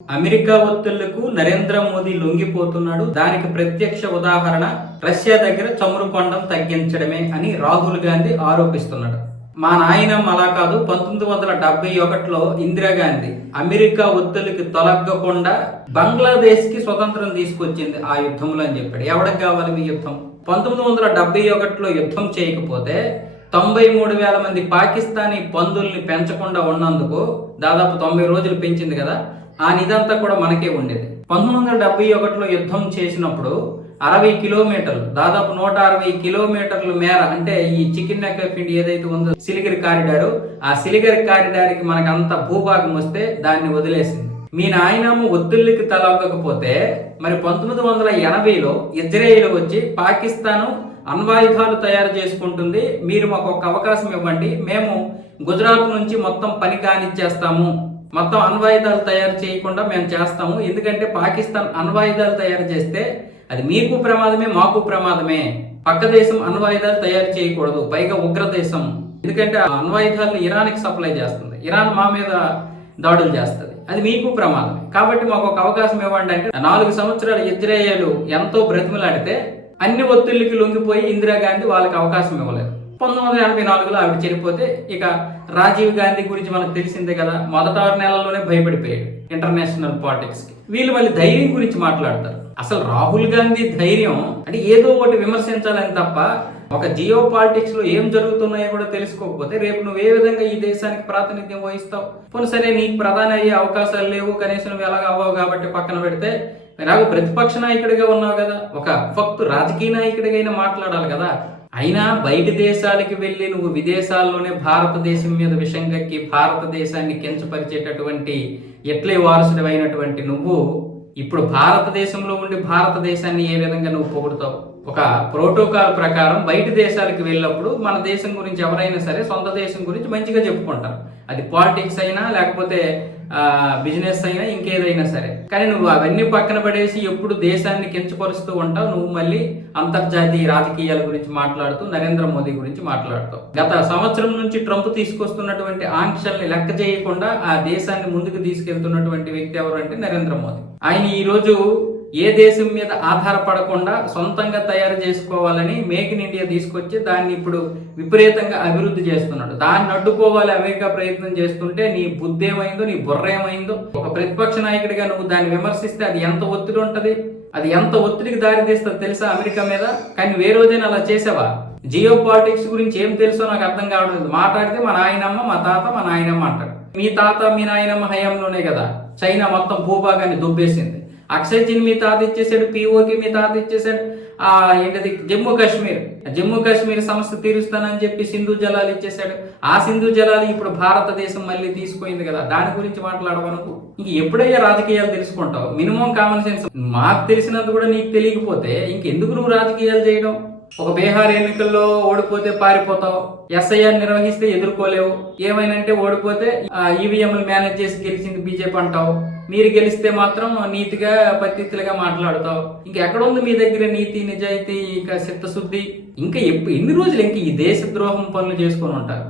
America ఒత్తిళ్లకు Narendra Modi లొంగిపోతున్నాడు. దానికి ప్రత్యక్ష ఉదాహరణ రష్యా దగ్గర చమురు కొనడం తగ్గించడమే అని రాహుల్ గాంధీ ఆరోపిస్తున్నాడు. మా నాయనమ్మ అలా కాదు, 1971లో ఇందిరాగాంధీ అమెరికా ఒత్తిళ్లకి తొలగకుండా బంగ్లాదేశ్ కి స్వతంత్రం తీసుకొచ్చింది ఆ యుద్ధంలో అని చెప్పాడు. ఎవరికి కావాలి మీ యుద్ధం? 1971లో యుద్ధం చేయకపోతే 93,000 మంది పాకిస్తానీ పందుల్ని పెంచకుండా ఉన్నందుకు దాదాపు 90 రోజులు పెంచింది కదా, ఆ నిదంతా కూడా మనకే ఉండేది. 1971లో యుద్ధం చేసినప్పుడు 60 కిలోమీటర్లు, దాదాపు 160 కిలోమీటర్ల మేర, అంటే ఈ చికెన్ నెక్ ఆఫ్ ఇండియా ఏదైతే ఉందో సిలిగిరి కారిడారు, ఆ సిలిగిరి కారిడార్కి మనకు అంత భూభాగం వస్తే దాన్ని వదిలేసింది. మీ నాయనమ్మ ఒత్తిళ్ళకి తలొగ్గకపోతే మరి 1980లో ఇజ్రాయెల్ వచ్చి పాకిస్తాను అణ్వాయుధాలు తయారు చేసుకుంటుంది, మీరు మాకు ఒక అవకాశం ఇవ్వండి, మేము గుజరాత్ నుంచి మొత్తం పని కానిచ్చేస్తాము, మొత్తం అణ్వాయుధాలు తయారు చేయకుండా మేము చేస్తాము, ఎందుకంటే పాకిస్తాన్ అణ్వాయుధాలు తయారు చేస్తే అది మీకు ప్రమాదమే మాకు ప్రమాదమే, పక్క దేశం అణ్వాయుధాలు తయారు చేయకూడదు, పైగా ఉగ్ర దేశం, ఎందుకంటే ఆ అణ్వాయుధాలను ఇరాన్కి సప్లై చేస్తుంది, ఇరాన్ మా మీద దాడులు చేస్తుంది, అది మీకు ప్రమాదమే, కాబట్టి మాకు ఒక అవకాశం ఇవ్వండి అంటే 4 సంవత్సరాలు ఇజ్రాయేల్ ఎంతో బ్రతిమలాడితే అన్ని ఒత్తిళ్ళకి లొంగిపోయి ఇందిరాగాంధీ వాళ్ళకి అవకాశం ఇవ్వలేదు. 1984లో ఆవిడ చనిపోతే ఇక రాజీవ్ గాంధీ గురించి మనకు తెలిసిందే కదా, మొదటి 6 నెలల్లోనే భయపడిపోయాడు ఇంటర్నేషనల్ పాలిటిక్స్ కి. వీళ్ళు మళ్ళీ ధైర్యం గురించి మాట్లాడతారు. అసలు రాహుల్ గాంధీ ధైర్యం అంటే ఏదో ఒకటి విమర్శించాలని తప్ప ఒక జియో పాలిటిక్స్ లో ఏం జరుగుతున్నాయో కూడా తెలుసుకోకపోతే రేపు నువ్వు ఏ విధంగా ఈ దేశానికి ప్రాతినిధ్యం వహిస్తావు? పోనీ సరే, నీకు ప్రధాని అయ్యే అవకాశాలు లేవు, కనీసం నువ్వు ఎలాగ అవ్వవు కాబట్టి పక్కన పెడితే, నాకు ప్రతిపక్ష నాయకుడిగా ఉన్నావు కదా, ఒక ఫక్తు రాజకీయ నాయకుడిగా మాట్లాడాలి కదా. అయినా బయట దేశాలకి వెళ్ళి నువ్వు విదేశాల్లోనే భారతదేశం మీద విషం కక్కి భారతదేశాన్ని కించపరిచేటటువంటి ఎట్లే వారసుడు అయినటువంటి నువ్వు ఇప్పుడు భారతదేశంలో ఉండి భారతదేశాన్ని ఏ విధంగా నువ్వు పొగుడుతావు? ఒక ప్రోటోకాల్ ప్రకారం బయట దేశాలకు వెళ్ళినప్పుడు మన దేశం గురించి ఎవరైనా సరే సొంత దేశం గురించి మంచిగా చెప్పుకుంటారు, అది పాలిటిక్స్ అయినా లేకపోతే బిజినెస్ అయినా ఇంకేదైనా సరే. కానీ నువ్వు అవన్నీ పక్కన పడేసి ఎప్పుడు దేశాన్ని కించపరుస్తూ ఉంటావు. నువ్వు మళ్ళీ అంతర్జాతీయ రాజకీయాల గురించి మాట్లాడుతూ నరేంద్ర మోదీ గురించి మాట్లాడుతావు. గత సంవత్సరం నుంచి ట్రంప్ తీసుకొస్తున్నటువంటి ఆంక్షల్ని లెక్క చేయకుండా ఆ దేశాన్ని ముందుకు తీసుకెళ్తున్నటువంటి వ్యక్తి ఎవరు అంటే నరేంద్ర మోదీ. ఆయన ఈరోజు ఏ దేశం మీద ఆధారపడకుండా సొంతంగా తయారు చేసుకోవాలని మేక్ ఇన్ ఇండియా తీసుకొచ్చి దాన్ని ఇప్పుడు విపరీతంగా అభివృద్ధి చేస్తున్నాడు. దాన్ని అడ్డుకోవాలి అమెరికా ప్రయత్నం చేస్తుంటే నీ బుద్ధి ఏమైందో, నీ బుర్ర ఏమైందో? ఒక ప్రతిపక్ష నాయకుడిగా నువ్వు దాన్ని విమర్శిస్తే అది ఎంత ఒత్తిడి ఉంటది, అది ఎంత ఒత్తిడికి దారితీస్తుంది తెలుసా అమెరికా మీద? కానీ ఏ రోజైనా అలా చేసావా? జియో పాలిటిక్స్ గురించి ఏం తెలుసో నాకు అర్థం కావడం. మాట్లాడితే మా నాయనమ్మ, మా తాత, మా నాయనమ్మ అంటాడు. మీ తాత మీ నాయనమ్మ హయాంలోనే కదా చైనా మొత్తం భూభాగాన్ని దుబ్బేసింది. అక్షయ్ మీ తాత ఇచ్చేసాడు, పిఓకి మీ తాత ఇచ్చేసాడు. ఏంటది జమ్మూ కాశ్మీర్ సమస్య తీరుస్తానని చెప్పి సింధు జలాలు ఇచ్చేసాడు. ఆ సింధు జలాలు ఇప్పుడు భారతదేశం మళ్ళీ తీసుకుపోయింది కదా, దాని గురించి మాట్లాడవనుకు. ఇంక ఎప్పుడయ్యా రాజకీయాలు తెలుసుకుంటావు? మినిమం కామన్ సెన్స్ మాకు తెలిసినంత కూడా నీకు తెలియకపోతే ఇంకెందుకు నువ్వు రాజకీయాలు చేయడం? ఒక బీహార్ ఎన్నికల్లో ఓడిపోతే పారిపోతావు, ఎస్ఐఆర్ నిర్వహిస్తే ఎదుర్కోలేవు, ఏమైనంటే ఓడిపోతే ఈవీఎంలు మేనేజ్ చేసి గెలిచింది బీజేపీ అంటావు, మీరు గెలిస్తే మాత్రం నీతిగా పద్ధతిగా మాట్లాడుతావు. ఇంకెక్కడ ఉంది మీ దగ్గర నీతి, నిజాయితీ, ఇంకా చిత్తశుద్ధి? ఇంకా ఎన్ని రోజులు ఇంక ఈ దేశద్రోహం పనులు చేసుకొని ఉంటారు?